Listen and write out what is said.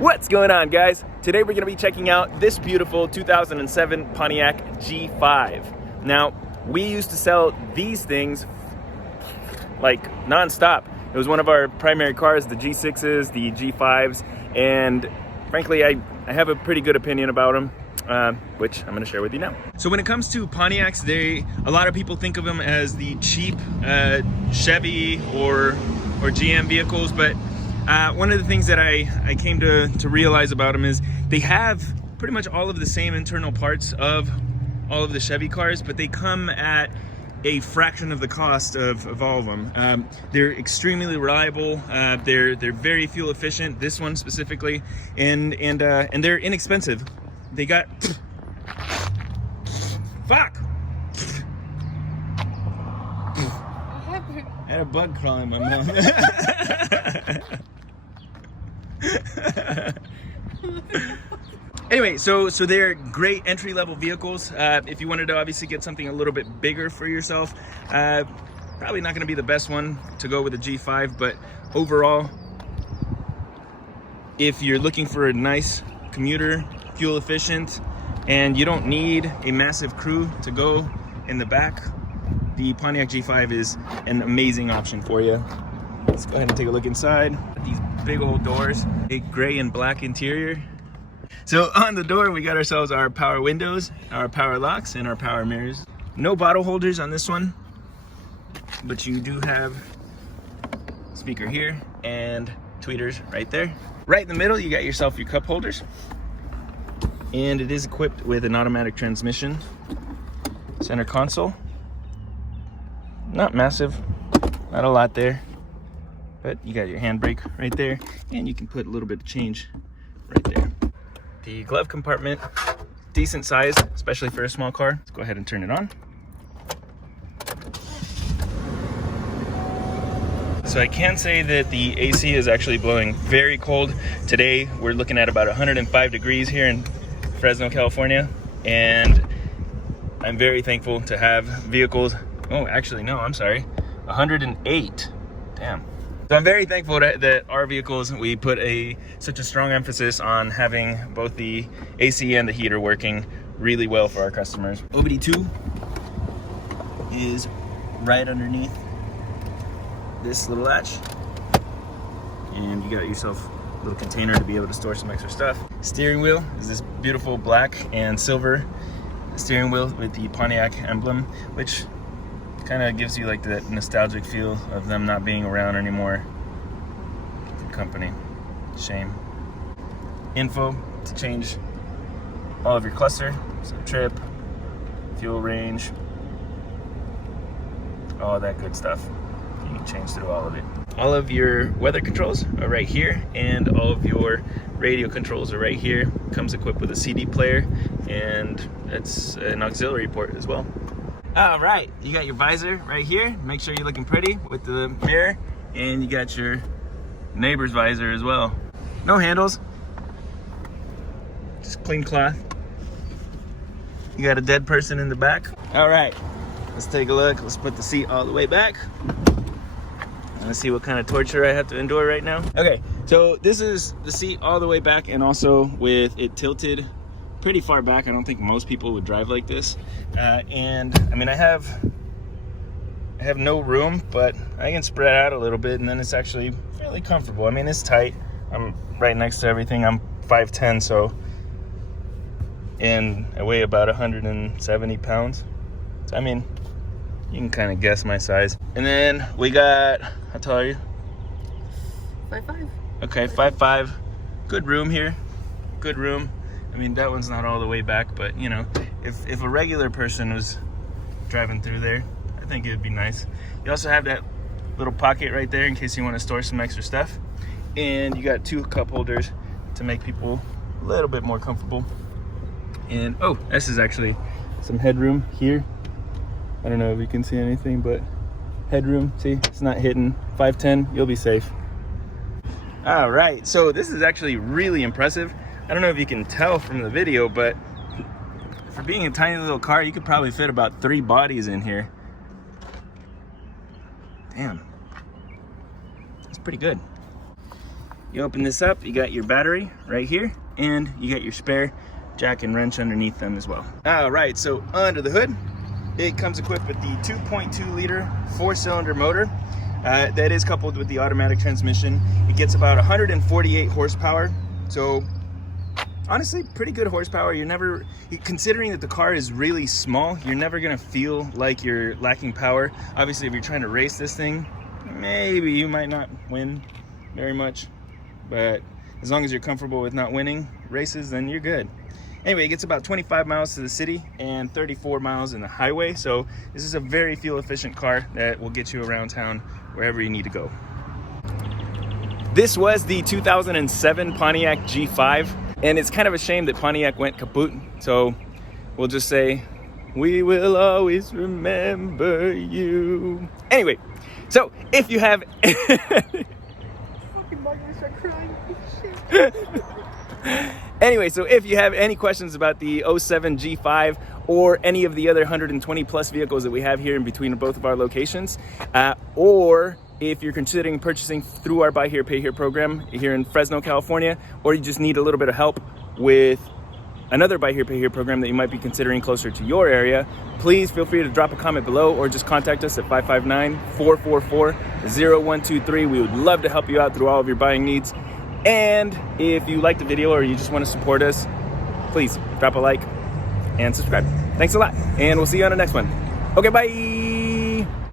What's going on, guys? Today we're going to be checking out this beautiful 2007 Pontiac G5. Now, we used to sell these things like non-stop. It was one of our primary cars, the G6s, the G5s, and frankly, I have a pretty good opinion about them, which I'm going to share with you now. So when it comes to Pontiacs, a lot of people think of them as the cheap Chevy or GM vehicles, but one of the things that I came to realize about them is they have pretty much all of the same internal parts of all of the Chevy cars, but they come at a fraction of the cost of all of them. They're extremely reliable. They're very fuel efficient. This one specifically, and they're inexpensive. They got fuck. I had a bug crawling in my mouth. Anyway, so they're great entry-level vehicles. If you wanted to obviously get something a little bit bigger for yourself, probably not going to be the best one to go with a G5, but overall, if you're looking for a nice commuter, fuel efficient, and you don't need a massive crew to go in the back, the Pontiac G5 is an amazing option for you. Let's go ahead and take a look inside. These big old doors, a gray and black interior. So on the door, we got ourselves our power windows, our power locks, and our power mirrors. No bottle holders on this one, but you do have speaker here and tweeters right there. Right in the middle, you got yourself your cup holders. And it is equipped with an automatic transmission. Center console. Not massive, not a lot there, but you got your handbrake right there, and you can put a little bit of change right there. The glove compartment, decent size, especially for a small car. Let's go ahead and turn it on. So I can say that the AC is actually blowing very cold. Today we're looking at about 105 degrees here in Fresno, California, and I'm very thankful to have vehicles. Oh, actually, no, I'm sorry. 108. Damn. So I'm very thankful that our vehicles, we put such a strong emphasis on having both the AC and the heater working really well for our customers. OBD2 is right underneath this little latch. And you got yourself a little container to be able to store some extra stuff. Steering wheel is this beautiful black and silver steering wheel with the Pontiac emblem, which kind of gives you like that nostalgic feel of them not being around anymore. The company. Shame. Info to change all of your cluster, so trip, fuel range, all that good stuff. You can change through all of it. All of your weather controls are right here, and all of your radio controls are right here. Comes equipped with a CD player, and it's an auxiliary port as well. All right, you got your visor right here. Make sure you're looking pretty with the mirror, and you got your neighbor's visor as well. No handles, just clean cloth. You got a dead person in the back. All right, let's take a look. Let's put the seat all the way back. Let's see what kind of torture I have to endure right now. Okay, so this is the seat all the way back, and also with it tilted pretty far back. I don't think most people would drive like this. And I mean, I have no room, but I can spread out a little bit, and then it's actually fairly comfortable. I mean, it's tight. I'm right next to everything. I'm 5'10", so, and I weigh about 170 pounds. So, I mean, you can kind of guess my size. And then we got, how tall are you? 5'5". Okay, 5'5". Good room here. Good room. I mean, that one's not all the way back, but you know, if a regular person was driving through there, I think it would be nice. You also have that little pocket right there in case you want to store some extra stuff. And you got two cup holders to make people a little bit more comfortable. And oh, this is actually some headroom here. I don't know if you can see anything, but headroom, see, it's not hitting. 5'10", you'll be safe. All right, so this is actually really impressive. I don't know if you can tell from the video, but for being a tiny little car, you could probably fit about 3 bodies in here. Damn, that's pretty good. You open this up, you got your battery right here, and you got your spare jack and wrench underneath them as well. All right, so under the hood, it comes equipped with the 2.2 liter 4-cylinder motor. That is coupled with the automatic transmission. It gets about 148 horsepower. So honestly, pretty good horsepower. Considering that the car is really small, you're never gonna feel like you're lacking power. Obviously, if you're trying to race this thing, maybe you might not win very much, but as long as you're comfortable with not winning races, then you're good. Anyway, it gets about 25 miles to the city and 34 miles in the highway. So this is a very fuel efficient car that will get you around town wherever you need to go. This was the 2007 Pontiac G5, and it's kind of a shame that Pontiac went kaput. So we'll just say, we will always remember you. Anyway, so if you have Anyway, so if you have any questions about the 07 G5 or any of the other 120 plus vehicles that we have here in between both of our locations, or if you're considering purchasing through our Buy Here, Pay Here program here in Fresno, California, or you just need a little bit of help with another Buy Here, Pay Here program that you might be considering closer to your area, please feel free to drop a comment below or just contact us at 559-444-0123. We would love to help you out through all of your buying needs. And if you like the video or you just want to support us, please drop a like and subscribe. Thanks a lot, and we'll see you on the next one. Okay, bye.